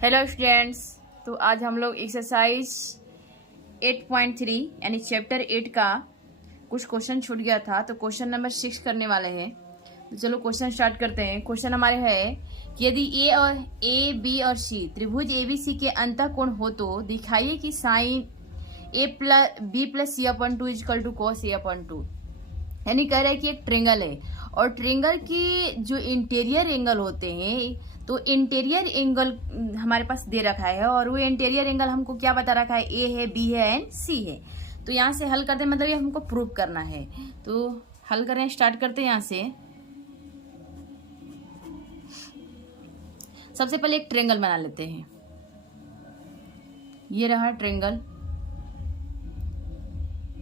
Hello students. तो आज हम लोग एक्सरसाइज 8.3 यानी चैप्टर 8 का कुछ क्वेश्चन छूट गया था, तो क्वेश्चन नंबर 6 करने वाले हैं। तो चलो क्वेश्चन स्टार्ट करते हैं। क्वेश्चन हमारे है कि यदि ए बी और सी त्रिभुज एबीसी के अंतःकोण हो तो दिखाइए कि sine A plus B plus C upon two is equal to cos A upon two. यानी कह रहा है कि एक ट्रेंगल है और ट्रेंगल की जो इंटीरियर एंगल होते हैं, तो इंटीरियर एंगल हमारे पास दे रखा है और वो इंटीरियर एंगल हमको क्या बता रखा है, ए है, बी है एंड सी है। तो यहाँ से हल करते हैं, मतलब ये हमको प्रूव करना है। तो हल करें, स्टार्ट करते हैं। यहाँ से सबसे पहले एक ट्रेंगल बना लेते हैं। ये रहा ट्रेंगल,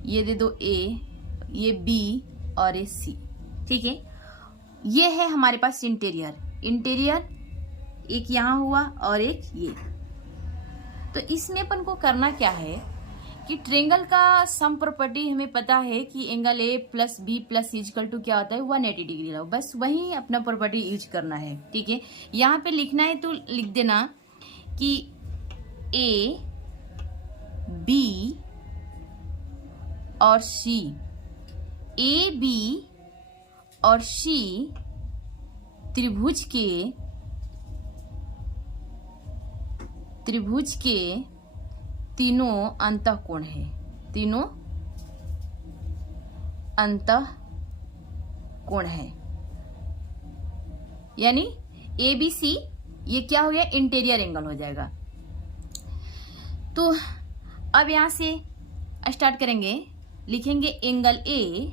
ये दे दो ए, ये बी और ये सी। ठीक है, ये है हमारे पास इंटीरियर एक यहां हुआ और एक ये। तो इसमें अपन को करना क्या है कि ट्रेंगल का सम प्रॉपर्टी हमें पता है कि angle A plus B plus is equal to क्या होता है, 180 डिग्री लो। बस वही अपना प्रॉपर्टी यूज करना है। ठीक है, यहाँ पे लिखना है तो लिख देना कि ए बी और सी, ए बी और सी त्रिभुज के तीनों अंतःकोण है। तीनों अंतःकोण है, यानी ए बी सी ये क्या हो गया, इंटीरियर एंगल हो जाएगा। तो अब यहां से स्टार्ट करेंगे, लिखेंगे angle A,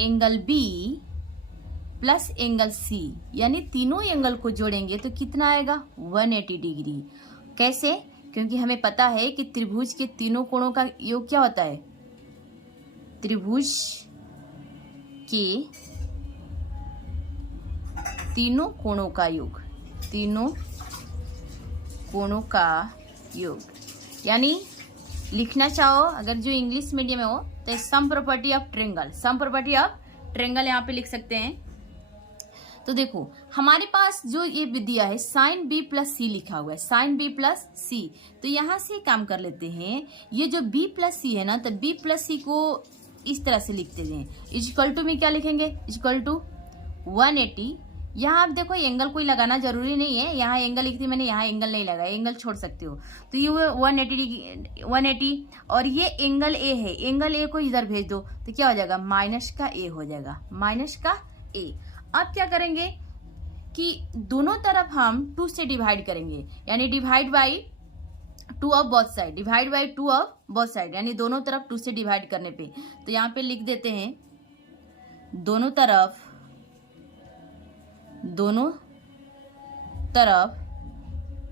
angle B plus angle C, यानी तीनों एंगल को जोड़ेंगे तो कितना आएगा, 180 डिग्री। कैसे? क्योंकि हमें पता है कि त्रिभुज के तीनों कोणों का योग क्या होता है, त्रिभुज के तीनों कोणों का योग, तीनों कोणों का योग। यानी लिखना चाहो अगर जो इंग्लिश मीडियम में हो तो sum property of triangle, sum property of triangle यहाँ पे लिख सकते हैं। तो देखो हमारे पास जो ये विद्या है साइन बी प्लस सी लिखा हुआ है, साइन बी प्लस सी। तो यहां से काम कर लेते हैं, ये जो बी प्लस सी है ना, तो बी प्लस सी को इस तरह से लिखते हैं। इक्वल टू में क्या लिखेंगे, इक्वल टू 180। यहाँ आप देखो एंगल कोई लगाना जरूरी नहीं है, यहाँ एंगल लिखती मैंने, यहाँ एंगल नहीं लगाया, एंगल छोड़ सकते हो। तो ये 180 और ये एंगल ए है, एंगल ए को इधर भेज दो तो क्या हो जाएगा, माइनस का ए हो जाएगा, माइनस का ए। अब क्या करेंगे कि दोनों तरफ हम 2 से डिवाइड करेंगे, यानी divide by 2 of both side, divide by 2 of both side, यानी दोनों तरफ 2 से डिवाइड करने पे। तो यहाँ पे लिख देते हैं दोनों तरफ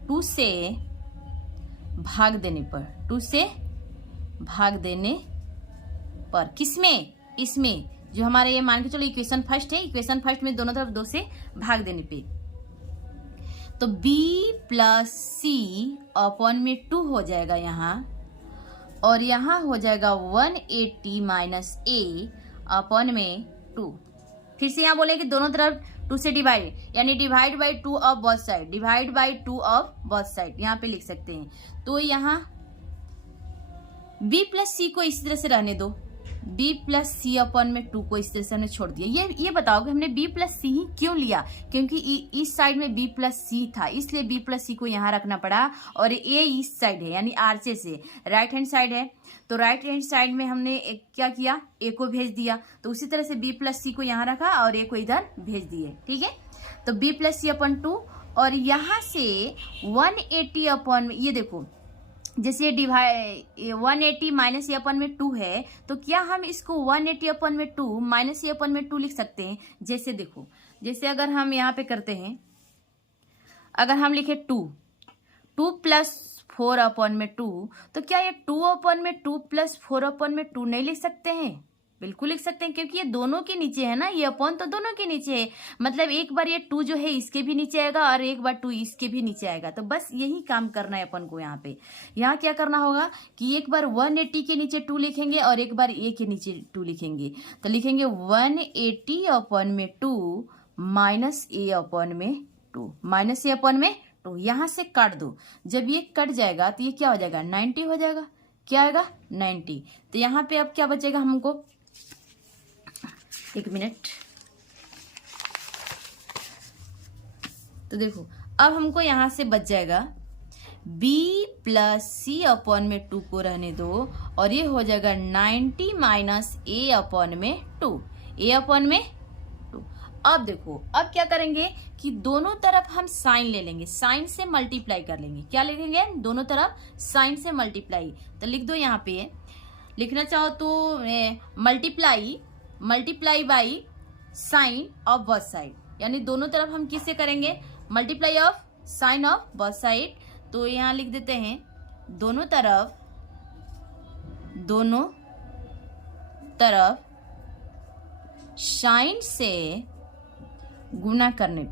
2 से भाग देने पर, 2 से भाग देने पर किसमें, इसमें जो हमारे ये मान के चलो इक्वेशन फर्स्ट है, इक्वेशन फर्स्ट में दोनों तरफ 2 से भाग देने पे। तो b प्लस सी अपॉन में 2 हो जाएगा यहाँ, और यहाँ हो जाएगा 180 माइनस ए अपॉन में 2। फिर से यहाँ बोले कि दोनों तरफ 2 से डिवाइड, यानी divide by 2 of both side, divide by 2 of both side यहाँ पे लिख सकते हैं। तो यहाँ b प्लस सी को इस तरह से रहने दो, b प्लस सी अपॉन में 2 को इस तरह से हमने छोड़ दिया। ये बताओ कि हमने b प्लस सी ही क्यों लिया, क्योंकि इस साइड में b प्लस सी था, इसलिए b प्लस सी को यहाँ रखना पड़ा। और a इस साइड है, यानी आरचे से राइट हैंड साइड है, तो राइट हैंड साइड में हमने क्या किया, a को भेज दिया। तो उसी तरह से b प्लस सी को यहाँ रखा और a को इधर भेज दिए। ठीक है, तो b प्लस सी अपॉन 2 और यहाँ से 180 अपॉन में, ये देखो जैसे ये डिवाइड 180 माइनस ए अपन में 2 है, तो क्या हम इसको 180 अपन में 2 माइनस ए अपन में 2 लिख सकते हैं। जैसे देखो, जैसे अगर हम यहाँ पे करते हैं, अगर हम लिखे 2 प्लस 4 अपन में 2, तो क्या ये 2 अपन में 2 प्लस 4 अपन में 2 नहीं लिख सकते हैं, बिल्कुल लिख सकते हैं, क्योंकि ये दोनों के नीचे है ना, ये अपॉन तो दोनों के नीचे है। मतलब एक बार ये 2 जो है इसके भी नीचे आएगा और एक बार 2 इसके भी नीचे आएगा। तो बस यही काम करना है अपन को। यहाँ पे यहाँ क्या करना होगा कि एक बार 180 के नीचे 2 लिखेंगे और एक बार ए के नीचे 2 लिखेंगे। तो लिखेंगे 180 अपॉन में 2 माइनस ए अपॉन में 2, माइनस ए अपॉन में 2। यहाँ से काट दो, जब ये कट जाएगा तो ये क्या हो जाएगा 90 हो जाएगा। क्या आएगा 90। तो यहाँ पे अब क्या बचेगा हमको, एक मिनट, तो देखो अब हमको यहाँ से बच जाएगा b प्लस सी अपॉन में 2 को रहने दो, और ये हो जाएगा 90 माइनस a अपॉन में 2, a अपॉन में 2। अब देखो अब क्या करेंगे कि दोनों तरफ हम साइन ले लेंगे, साइन से मल्टीप्लाई कर लेंगे। क्या लिखेंगे, दोनों तरफ साइन से मल्टीप्लाई। तो लिख दो यहाँ पे, लिखना चाहो तो multiply by sine of both side, यानी दोनों तरफ हम किससे करेंगे, multiply of sine of both side. तो यहाँ लिख देते हैं दोनों तरफ साइन से गुना करने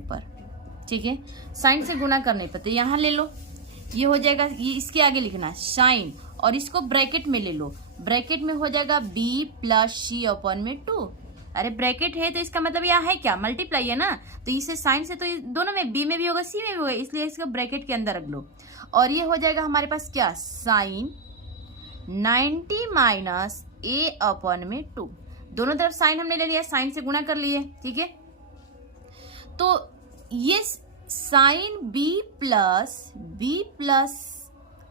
पर, ठीक है, साइन से गुना करने पर। तो यहाँ ले लो, ये हो जाएगा, ये इसके आगे लिखना है साइन, और इसको ब्रैकेट में ले लो, ब्रैकेट में हो जाएगा b प्लस सी अपॉन में 2। अरे ब्रैकेट है तो इसका मतलब यहाँ है क्या, मल्टीप्लाई है ना, तो इसे साइन से तो दोनों में, b में भी होगा सी में भी होगा, इसलिए इसको ब्रैकेट के अंदर रख लो। और ये हो जाएगा हमारे पास क्या, साइन 90 माइनस a अपॉन में 2। दोनों तरफ साइन हमने ले लिया, साइन से गुणा कर लिए, ठीक है। तो ये साइन b प्लस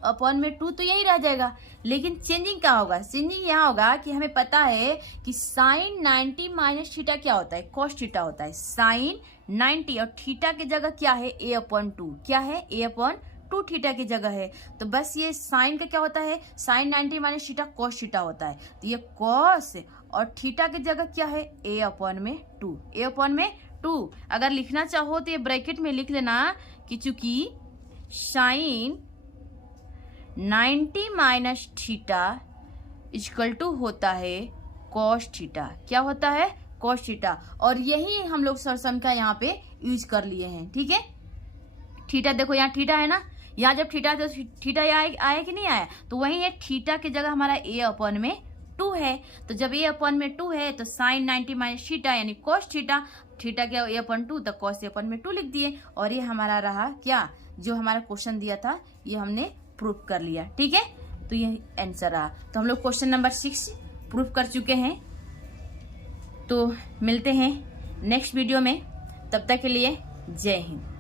अपॉन में 2 तो यही रह जाएगा, लेकिन चेंजिंग क्या होगा, चेंजिंग यहाँ होगा कि हमें पता है कि साइन 90 माइनस थीटा क्या होता है, कॉस थीटा होता है। साइन 90 और थीटा की जगह क्या है, a अपॉन 2, क्या है a अपॉन 2 थीटा की जगह है। तो बस ये साइन का क्या होता है, sine 90 minus theta cos theta होता है। तो ये कॉस और थीटा की जगह क्या है, a अपॉन में 2, a अपॉन में 2। अगर लिखना चाहो तो ये ब्रैकेट में लिख लेना कि चूंकि sine 90 minus theta equal to होता है कॉस थीटा। क्या होता है, कॉस थीटा। और यही हम लोग सरसम का यहाँ पे यूज कर लिए हैं, ठीक है। थीटा देखो यहाँ थीटा है ना, यहाँ जब थीटा तो थीटा आया कि नहीं आया, तो वही है थीटा की जगह हमारा a अपॉन में 2 है। तो जब a अपॉन में 2 है तो साइन 90 माइनस थीटा यानी कॉस थीटा, थीटा क्या a अपॉन 2 तो कॉस a अपॉन में 2 लिख दिए। और ये हमारा रहा क्या, जो हमारा क्वेश्चन दिया था ये हमने प्रूफ कर लिया, ठीक है। तो ये आंसर रहा। तो हम लोग क्वेश्चन नंबर 6 प्रूफ कर चुके हैं। तो मिलते हैं नेक्स्ट वीडियो में, तब तक के लिए जय हिंद।